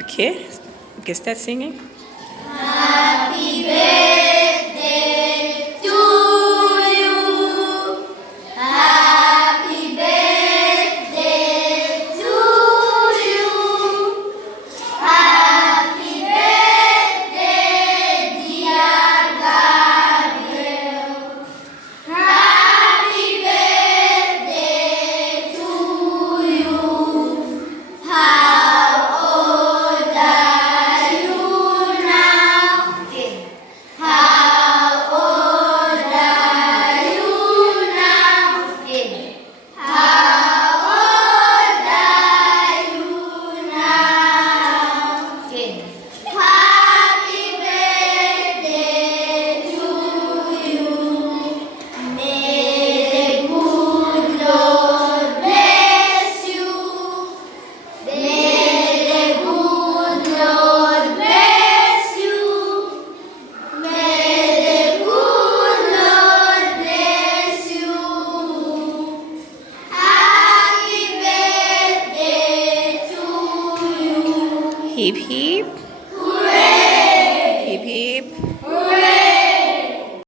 Okay, okay, start singing. Happy birthday to you. Happy birthday to you. Happy birthday, dear Gabriel. Happy birthday to you. How old are you now? How old are you now? How old are you now? Happy birthday to you. May the good Lord bless you. May the good Lord bless you. May the good Lord bless you. Happy birthday to you. Hip hip. Hooray! Hip hip.